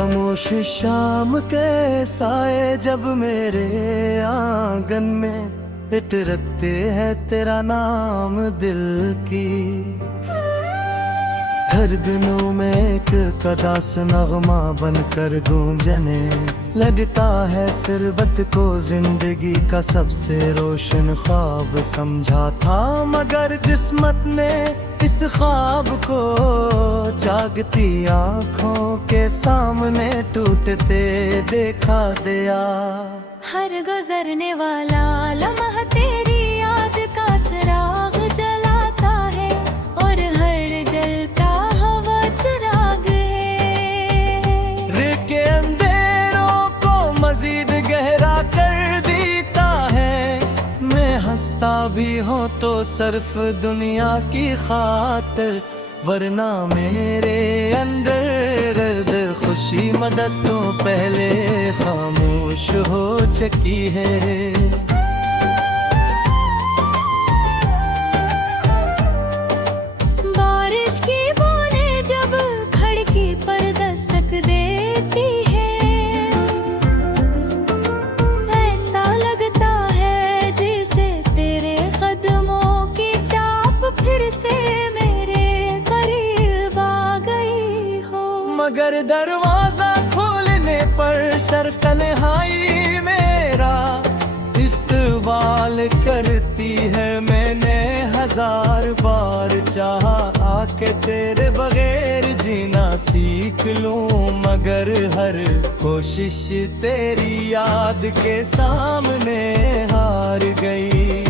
खामोश शाम के साए जब मेरे आंगन में इट रखते हैं तेरा नाम दिल की, धड़कनों में एक कदास नगमा बनकर गूंजने लगता है। सिरबत को जिंदगी का सबसे रोशन ख्वाब समझा था, मगर किस्मत ने इस ख्वाब को जागती आँखों के सामने टूटते देखा दिया। हर गुजरने वाला लम्हा तेरी याद का चिराग जलाता है, और हर जलता हवा चिराग है। के अंधेरों को मजीद गहरा कर देता है। मैं हंसता भी हूँ तो सिर्फ दुनिया की खातिर, वरना मेरे अंदर दर्द खुशी मदद तो पहले खामोश हो चुकी है। बारिश की बूंदें जब खिड़की पर दस्तक देती है, ऐसा लगता है जैसे तेरे कदमों की चाप फिर से मेरे करीब आ गई हो। मगर दरवाजा खोलने पर सिर्फ तन्हाई मेरा इस्तकबाल करती है। मैंने हजार बार चाहा आके तेरे बगैर जीना सीख लूं, मगर हर कोशिश तेरी याद के सामने हार गई।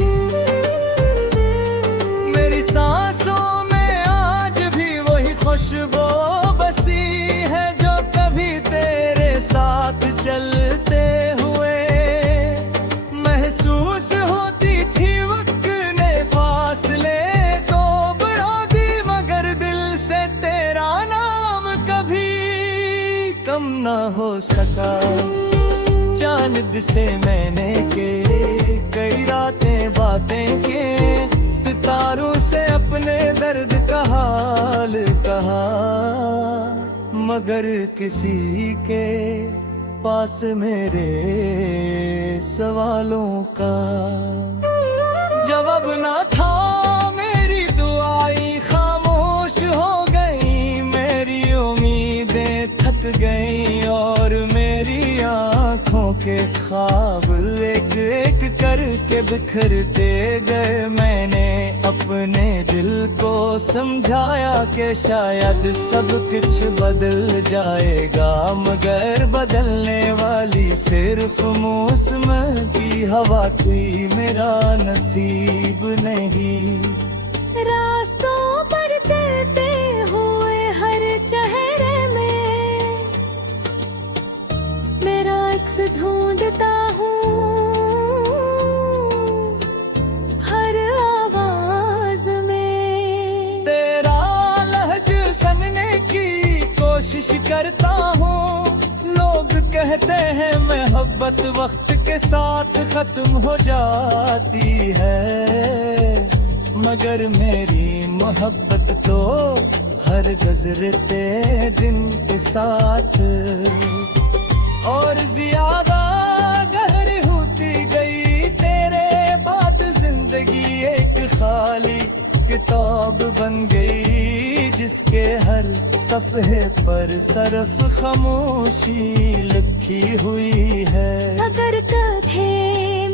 मेरी सांसों में आज भी वही खुशबू बसी है जो कभी तेरे साथ चलते हुए महसूस होती थी। वक्त ने फासले तो बढ़ा दी, मगर दिल से तेरा नाम कभी कम ना हो सका। चांद से मैंने के कई रातें बातें के, सितारों से अपने दर्द का हाल कहा, मगर किसी के पास मेरे सवालों का जवाब ना था। मेरी दुआएं खामोश हो गई, मेरी उम्मीदें थक गई, और मेरी आँखों के ख्वाब एक एक करके बिखरते गए। मैंने अपने दिल को समझाया कि शायद सब कुछ बदल जाएगा, मगर बदलने वाली सिर्फ मौसम की हवा कोई मेरा नसीब नहीं। रास्तों पर चलते हुए हर चेहरे में मेरा अक्स ढूंढता हूँ, हर आवाज में तेरा लहज सुनने की कोशिश करता हूँ। लोग कहते हैं मोहब्बत वक्त के साथ खत्म हो जाती है, मगर मेरी मोहब्बत तो हर गुजरते दिन के साथ और ज्यादा गहरी होती गई। तेरे बाद जिंदगी एक खाली किताब बन गई, जिसके हर सफ़े पर सिर्फ खामोशी लिखी हुई है। अगर कभी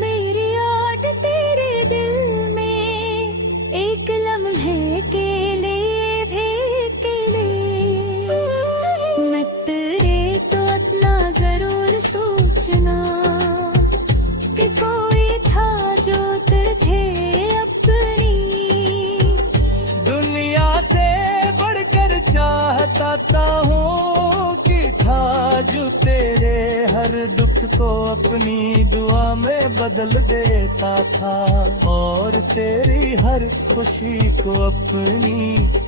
मेरी याद तेरे दिल में एक लम्हे के लिए भी के लिए, मैं तेरे तो इतना जरूर सोचना कि कोई था जो तुझे अपनी दुनिया से बढ़कर चाहता हूँ कि था जो तेरे हर दुख को अपनी दुआ में बदल देता था, और तेरी हर खुशी को अपनी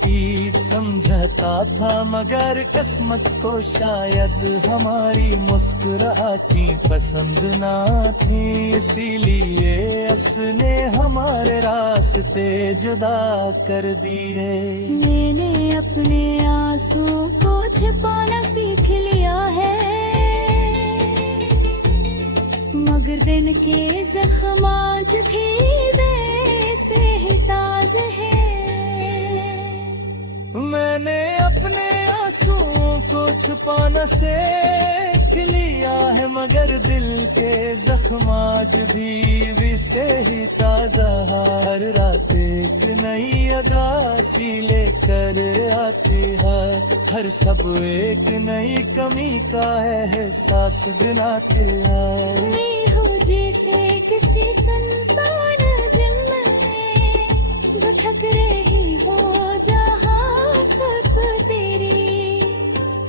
ईद समझता चाहता था, मगर किस्मत को शायद हमारी मुस्कुराहटें पसंद ना थी, इसीलिए उसने हमारे रास्ते जुदा कर दिए। मैंने अपने आंसुओं को छिपाना सीख लिया है, मगर दिन के जख्म आज भी वैसे ही ताज़े हैं। मैंने अपने आंसुओं को छुपाना सीख लिया है, मगर दिल के जख्म आज भी से ही ताज़ा। हर रात एक नई अदासी लेकर आती है, हर सब एक नई कमी का है एहसास दिलाते हैं। मैं हूँ जैसे किसी सुनसान जंगल में, भटक रही हो जहाँ सिर्फ तेरी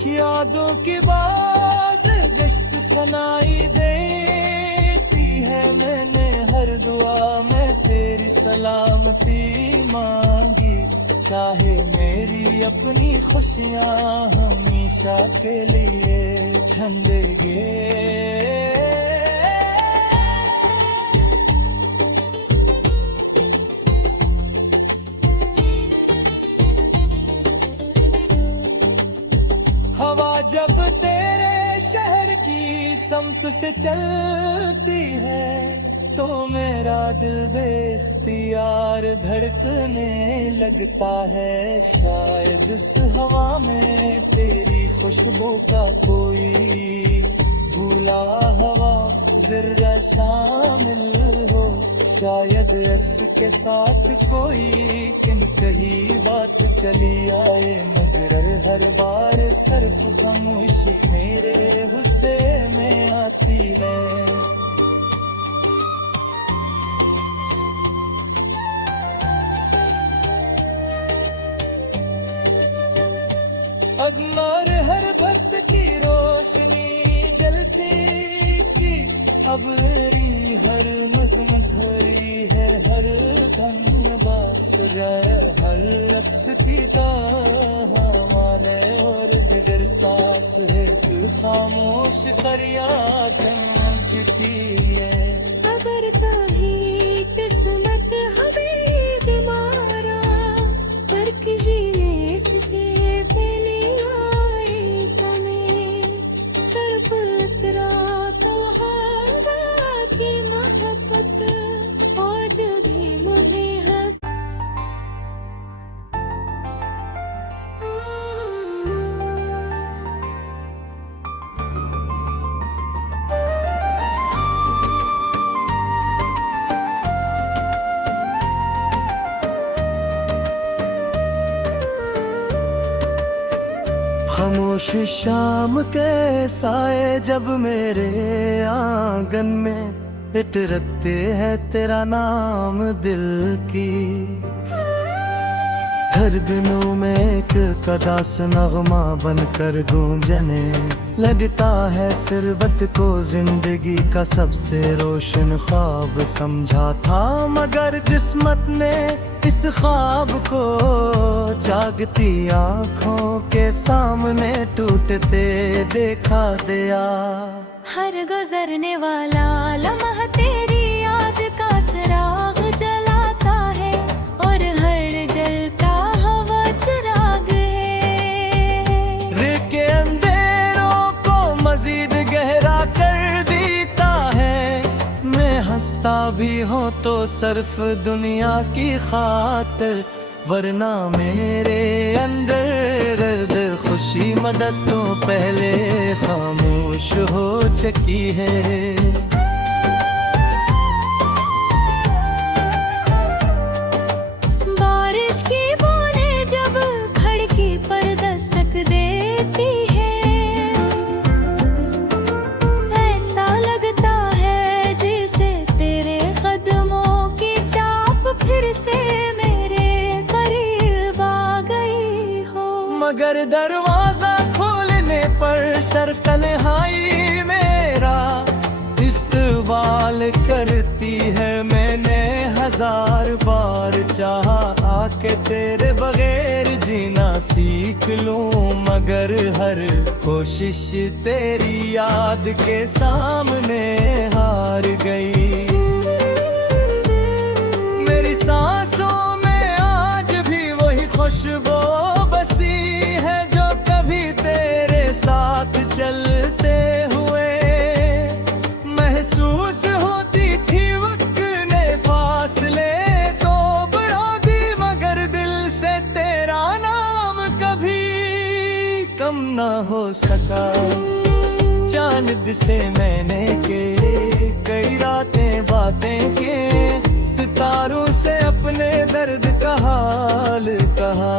यादों की बाज गश्त सुनाई देती है। मैंने हर दुआ में तेरी सलामती मांगी, चाहे मेरी अपनी खुशियाँ हमेशा के लिए झंडेगे। हवा जब तेरे शहर की समत से चलती है, तो मेरा दिल बेख्तियार धड़कने लगता है। शायद इस हवा में तेरी खुशबू का कोई भूला हवा जरा शामिल हो, शायद इसके साथ कोई किन कही बात चली आए, मगर हर बार सिर्फ खामोशी मेरे गुस्से में आती है। अगमार हर भक्त की रोशनी जलती थी, अब मेरी हर मजमत हरी है, हर धन्यवाद सजाए हर लफ्ज की हमारे और जिगर सांस है तू खामोश फरियाद चिट्ठी है। अगर कहीं किस्मत हमें बीमारा करके जीने से पहले आए तुम्हें सर पर इतरा तो हवा की मोहब्बत आज भी मुझे हंस खामोश शाम के साए जब मेरे आंगन में इतरते है तेरा नाम दिल की, धड़कनों में एक कदास नगमा बनकर गूंजने लगता है। सिरबत को जिंदगी का सबसे रोशन ख्वाब समझा था, मगर किस्मत ने इस ख्वाब को जागती आँखों के सामने टूटते देखा दिया। हर गुजरने वाला लम्हा तेरी याद का चिराग जलाता है, और हर जलता हवा चिराग है। रेत के अंधेरों को मजीद गहरा कर देता है, मैं हंसता भी हूँ तो सिर्फ दुनिया की खातिर, वरना मेरे अंदर दर्द खुशी मदद तो पहले खामोश हो चुकी है। बारिश की बूंदें जब खिड़की पर दस्तक देती है, ऐसा लगता है जैसे तेरे कदमों की चाप फिर से मेरे करीब आ गई हो। मगर दरवाजा खोलने पर सिर्फ तन्हाई मेरा इस्तकबाल करती है। मैंने हजार बार चाहा आके तेरे बगैर जीना सीख लूं, मगर हर कोशिश तेरी याद के सामने हार गई। मेरी सांसों में आज भी वही खुशबू बसी है जो कभी तेरे साथ चलते हुए महसूस होती थी। वक्त ने फासले तो बढ़ा दी, मगर दिल से तेरा नाम कभी कम ना हो सका। चांद से मैंने के कई रातें बातें के, सितारों से अपने दर्द का हाल कहा,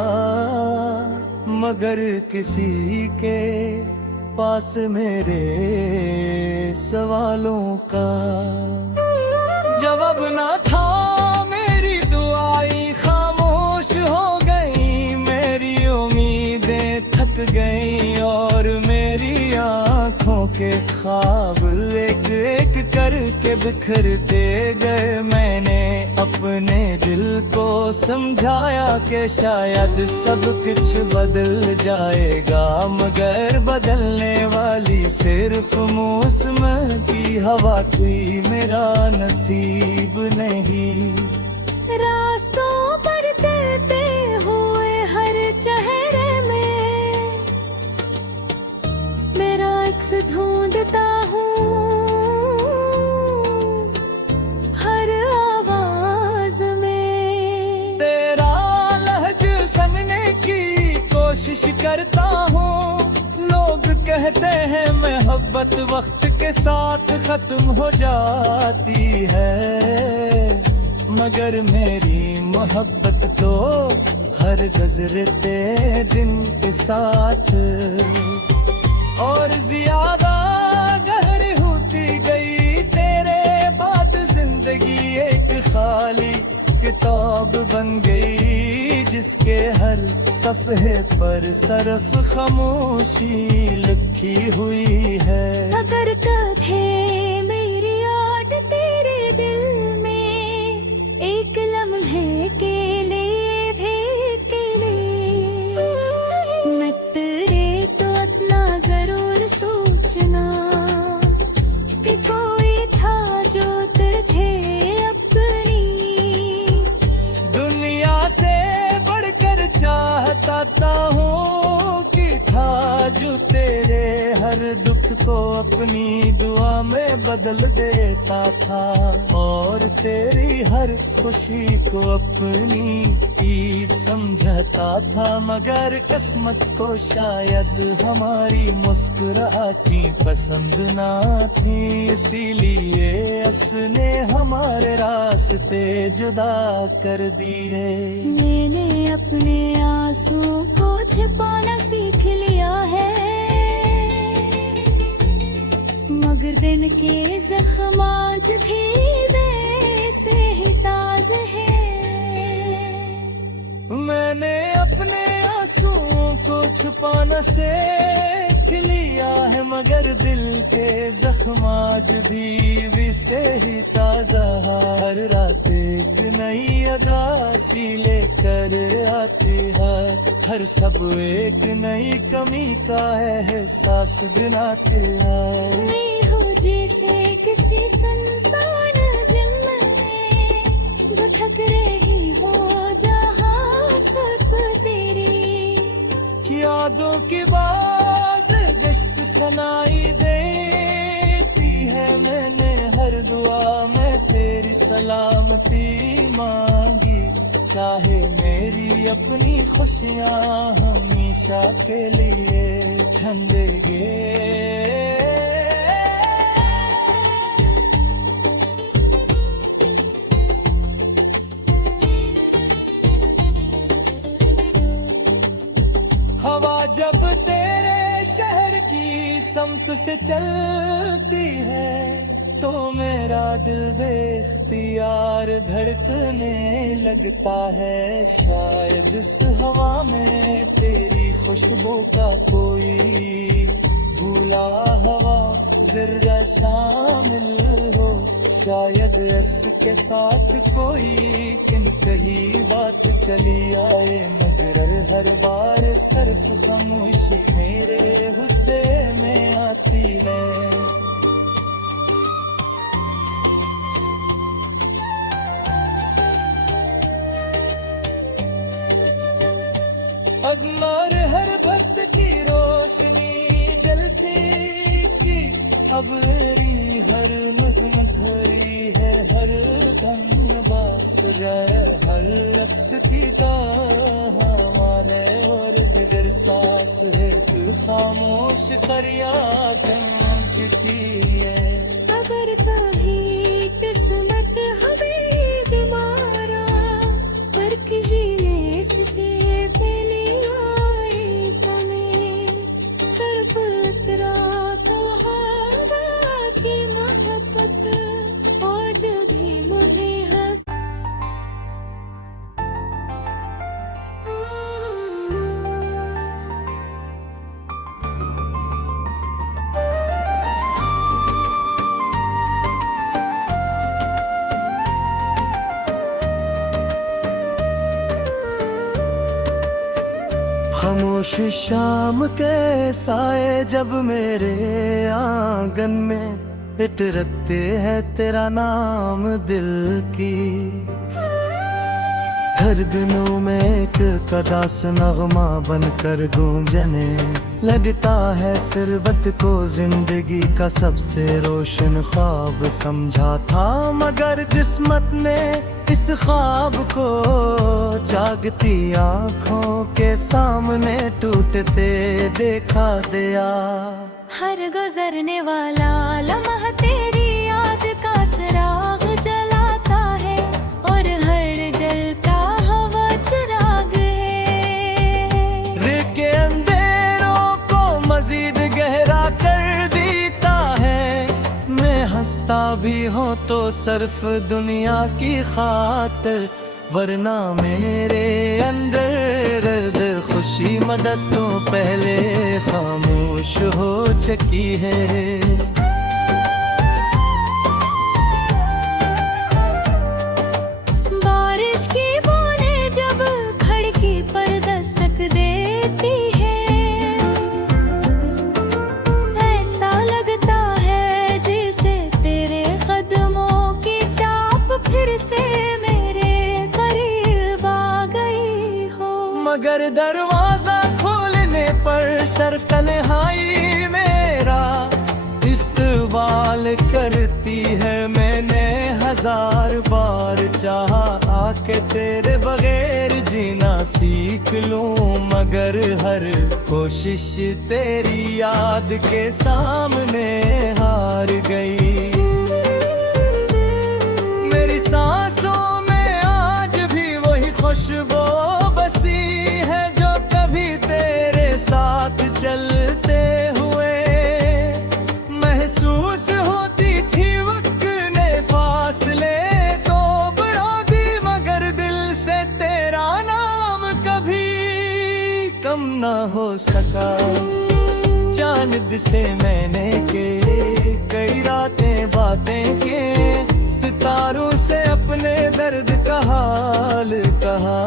मगर किसी के पास मेरे सवालों का जवाब ना था। मेरी दुआएं खामोश हो गई, मेरी उम्मीदें थक गई और मेरी आंखों के ख्वाब एक एक करके बिखरते गए। मैंने अपने दिल को समझाया कि शायद सब कुछ बदल जाएगा, मगर बदलने वाली सिर्फ मौसम की हवा थी, मेरा नसीब नहीं। रास्तों पर चलते हुए हर चेहरे में मेरा अक्स ढूंढता हूँ, हर आवाज में तेरा लहज सुनने की कोशिश करता हूँ। लोग कहते हैं मोहब्बत वक्त के साथ खत्म हो जाती है, मगर मेरी मोहब्बत तो हर गुजरते दिन के साथ और ज्यादा गहरी होती गई। तेरे बाद जिंदगी एक खाली किताब बन गई, जिसके हर सफ़े पर सिर्फ खामोशी लिखी हुई है। अगर कथे मेरी याद तेरे दिल में एक लम्हे के लिए मैं तेरे तो अपना जरूर सोचना कि कोई था जो तुझे अपनी दुनिया से बढ़कर चाहता हूँ कि था जो तेरे हर दुख को अपनी दुआ में बदल देता था, और तेरी हर खुशी को अपनी ईद समझता था। मगर किस्मत को शायद हमारी मुस्कुराहटी पसंद ना थी, इसीलिए उसने हमारे रास्ते जुदा कर दिए। मैंने अपने आंसू को छिपाना सीख लिया है, मगर दिन के जख्म आज भी वैसे ही ताज़े हैं। मैंने अपने आंसुओं को छुपाना सीख लिया है, मगर दिल के जख्म आज भी से ही ताजा। हर रात एक नई अदासी लेकर आती है, हर सब एक नई कमी का एहसास दिलाते हैं। मैं हूँ जैसे किसी सुनसान जन्म में भटक रही हो, जहाँ सब तेरी यादों की बात गश्त सुनाई देती है। मैंने हर दुआ में तेरी सलामती मांगी, चाहे मेरी अपनी खुशियाँ हमेशा के लिए झंडेगे। हवा जब तेरे शहर की समत से चलती है, तो मेरा दिल बेख्तियार धड़कने लगता है। शायद इस हवा में तेरी खुशबू का कोई भूला हवा जरा शामिल हो, शायद इसके साथ कोई किन कही बात चली आए, मगर हर बार सिर्फ खामोशी मेरे गुस्से में आती है। अगमार हर वक्त की रोशनी जलती थी, अब मेरी हर मसनत हरी है, हर दम बास जाए हर लफ्ज की कहावत है, और जिगर सांस है तू खामोश फरियाद चिट्ठी है। अगर कहीं किस्मत हमें बीमारा कर जीने से पहले आए तुम्हें सर पर तेरा तो हवा की मोहब्बत आज भी मुझे हंस खामोश शाम के साए जब मेरे आंगन में इतरते हैं तेरा नाम दिल की, धड़कनों में एक कदास नगमा बनकर गूंजने लगता है। सिरबत को जिंदगी का सबसे रोशन ख्वाब समझा था, मगर किस्मत ने इस ख्वाब को जागती आँखों के सामने टूटते देखा दिया। हर गुजरने वाला लम्हा तेरी याद का चिराग जलाता है, और हर जलता हवा चिराग है। के अंधेरों को मजीद गहरा कर देता है, मैं हंसता भी हूँ तो सिर्फ दुनिया की खातिर, वरना मेरे अंदर दर्द खुशी मदद तो पहले खामोश हो चुकी है। बारिश की बूंदें जब खिड़की पर दस्तक देती है, ऐसा लगता है जैसे तेरे कदमों की चाप फिर से मेरे करीब आ गई हो। मगर दरवाजा खोलने पर सिर्फ तन्हाई मेरा इस्तकबाल करती है। मैंने हजार बार चाहा आके तेरे बगैर जीना सीख लूं, मगर हर कोशिश तेरी याद के सामने हार गई। मेरी सांसों में आज भी वही खुशबू बसी है, जो कभी तेरे साथ चलते हुए महसूस होती थी। वक्त ने फासले तो बढ़ा दी, मगर दिल से तेरा नाम कभी कम ना हो सका। चांद से मैंने के कई रातें बातें के, सितारों से अपने दर्द का हाल कहा,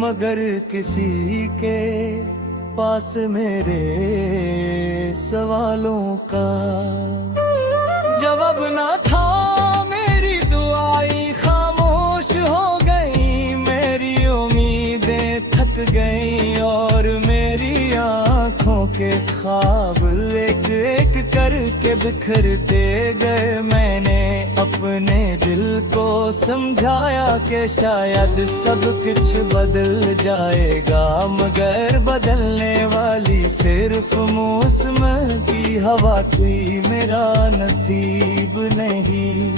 मगर किसी के पास मेरे सवालों का जवाब ना था। मेरी दुआएं खामोश हो गई, मेरी उम्मीदें थक गई, और मेरी आंखों के ख्वाब एक एक करके बिखरते गए। मैंने अपने दिल को समझाया कि शायद सब कुछ बदल जाएगा, मगर बदलने वाली सिर्फ मौसम की हवा थी, मेरा नसीब नहीं।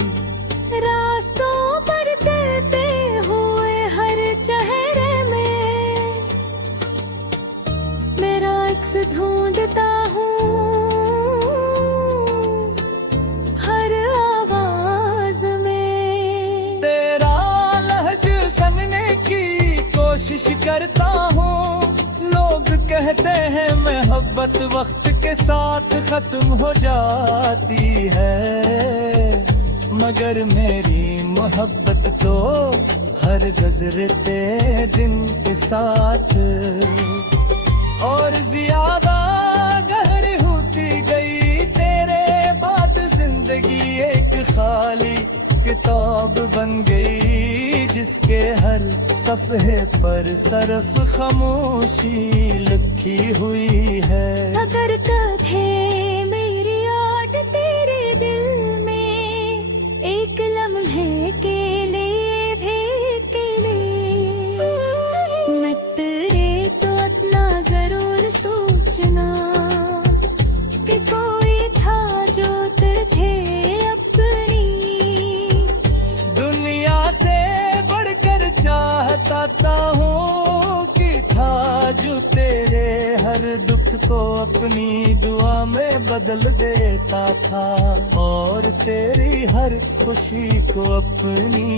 रास्तों पर चलते हुए हर चेहरे में मेरा अक्स ढूंढता हूँ, हर आवाज में तेरा लहज सुनने की कोशिश करता हूँ। लोग कहते हैं मोहब्बत वक्त के साथ खत्म हो जाती है, मगर मेरी मोहब्बत तो हर गुजरते दिन के साथ और ज्यादा गहरी होती गई तेरे बाद जिंदगी एक खाली किताब बन गई जिसके हर सफ़े पर सिर्फ खामोशी लिखी हुई है। अगर कभी मेरी याद तेरे दिल में एक लम्हे के लिए भी के लिए मैं तेरे तो इतना जरूर सोचना कि कोई था जो तुझे अपनी दुनिया से बढ़कर चाहता हूँ कि था जो तेरे हर दुख को अपनी दुआ में बदल देता था और तेरी हर खुशी को अपनी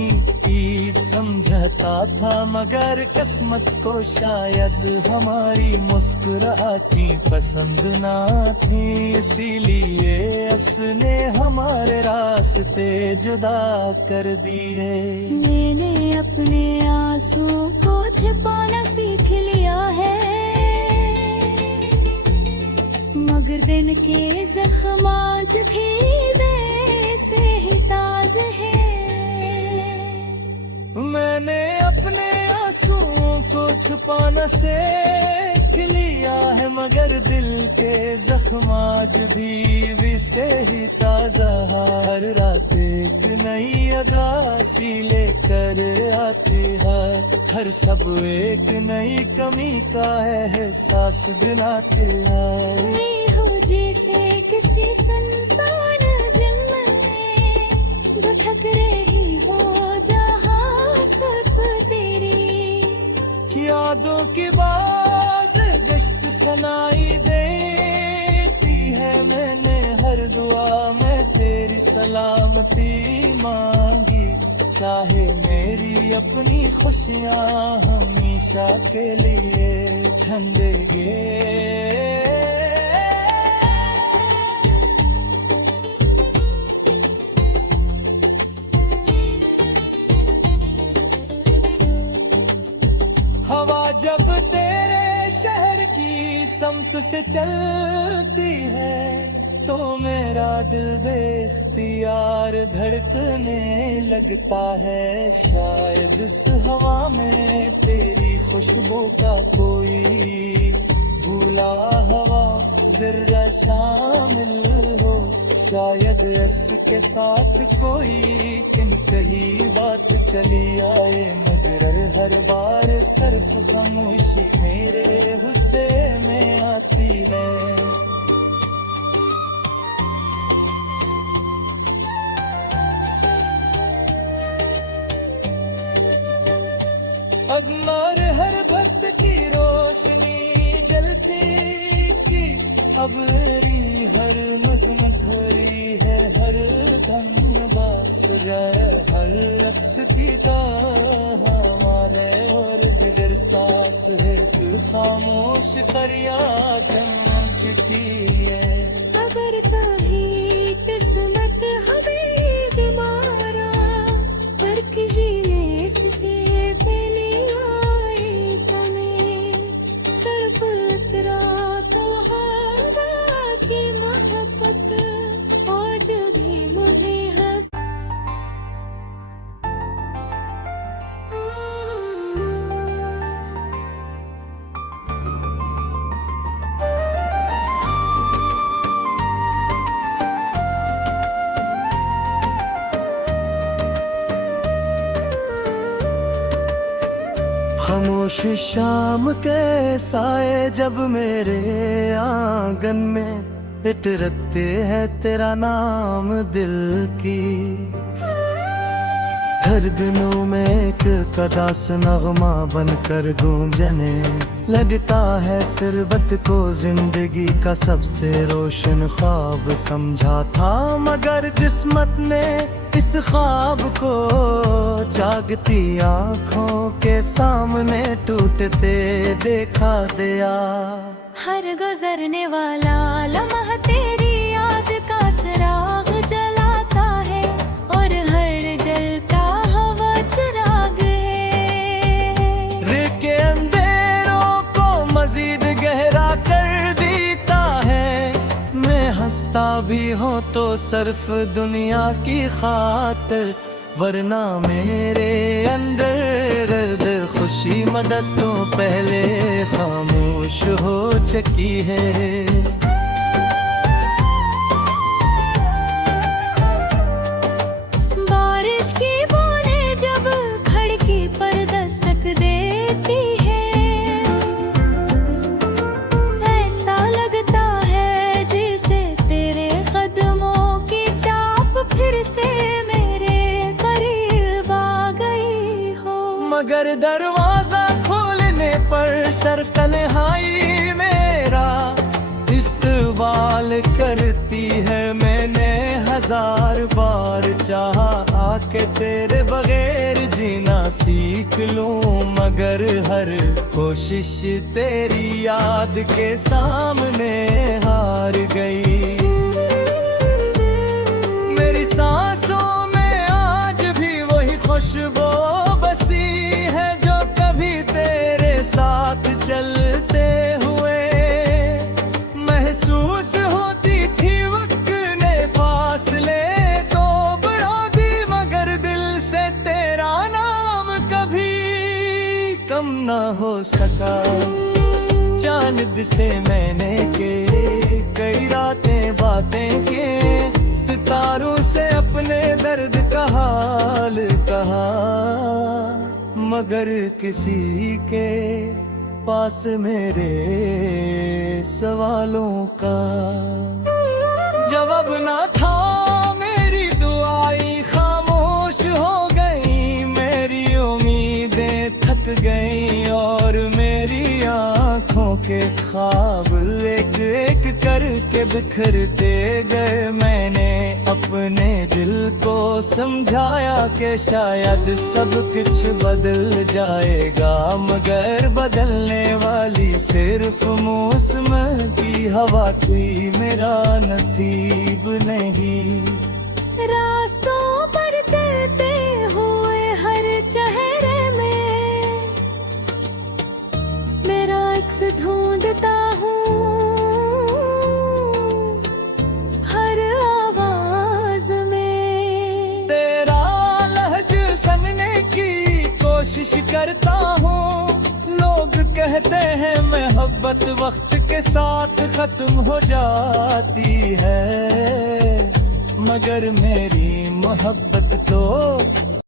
ईद समझता था। मगर किस्मत को शायद हमारी मुस्कुराहटी पसंद ना थी, इसीलिए उसने हमारे रास्ते जुदा कर दिए। मैंने अपने आंसू को छिपाना सीख लिया है मगर दिन के जख्म आज भी वैसे ही ताज़े हैं। मैंने अपने आंसुओं को छुपाना सीख लिया है मगर दिल के जख्म आज भी से ही ताज़ा। हर रात एक नई अदासी लेकर आती है, हर सब एक नई कमी का एहसास दिलाते हैं। मैं हूँ जैसे किसी संसार जिनमें भटक रही हो जहाँ सब तेरी यादों की बाज दश्त सुनाई देती है। मैंने हर दुआ में तेरी सलामती मांगी, चाहे मेरी अपनी खुशियाँ हमेशा के लिए झंडेगे। हवा जब तेरे शहर की समत से चलती है तो मेरा दिल बेख्तियार धड़कने लगता है। शायद इस हवा में तेरी खुशबू का कोई भूला हवा जरा शामिल हो, शायद इसके साथ कोई इनकही बात चली आए मगर हर बार सिर्फ खामोशी मेरे गुस्से में आती है। अगमार हर वक्त की रोशनी जलती थी, अब मेरी हर मजमत हो रही है, हर दम बास जाए हर अक्स की हमारे और जिगर सांस है तू खामोश फरियाद मचती है। अगर कहीं किस्मत हमें बीमारा पर जीने से पहले आए तमें सर पर उतरा तो हवा की मोहब्बत आज भी मुझे हंस खामोश शाम के साए जब मेरे आंगन में इतरते हैं तेरा नाम दिल की, धड़कनों में एक कदास नगमा बनकर गूंजने लगता है। सिरबत को जिंदगी का सबसे रोशन ख्वाब समझा था मगर किस्मत ने इस ख्वाब को जागती आँखों के सामने टूटते देखा दिया। हर गुजरने वाला लम्हा तेरी याद का चिराग जलाता है और हर जलता हवा चिराग है। रे के अंधेरों को देता भी हो तो सिर्फ दुनिया की खातिर, वरना मेरे अंदर दर्द खुशी मदद तो पहले खामोश हो चुकी है। बारिश की बूंदें जब खिड़की पर दस्तक देती है, ऐसा लगता है जैसे तेरे कदमों की चाप फिर से मेरे करीब आ गई हो। मगर दरवाजा खोलने पर सिर्फ तन्हाई मेरा इस्तकबाल करती है। मैंने हजार बार चाहा आके तेरे बगैर जीना सीख लूं, मगर हर कोशिश तेरी याद के सामने हार गई। मेरी सांसों में आज भी वही खुशबू बसी है जो कभी तेरे साथ चलते हुए महसूस होती थी। वक्त ने फासले तो बढ़ा दी, मगर दिल से तेरा नाम कभी कम ना हो सका। चांद से मैंने के कई रातें बातें के, सितारों से अपने दर्द का हाल कहा, मगर किसी के पास मेरे सवालों का जवाब ना था। मेरी दुआएं खामोश हो गई, मेरी उम्मीदें थक गई और मेरी आंखों के ख्वाब एक एक करके बिखरते गए। मैंने अपने दिल को समझाया कि शायद सब कुछ बदल जाएगा, मगर बदलने वाली सिर्फ मौसम की हवा थी, मेरा नसीब नहीं। रास्तों पर चलते हुए हर चेहरे में मेरा अक्स ढूंढता हूँ, हर आवाज में तेरा लहज सुनने की कोशिश करता हूँ। लोग कहते हैं मोहब्बत वक्त के साथ खत्म हो जाती है, मगर मेरी मोहब्बत तो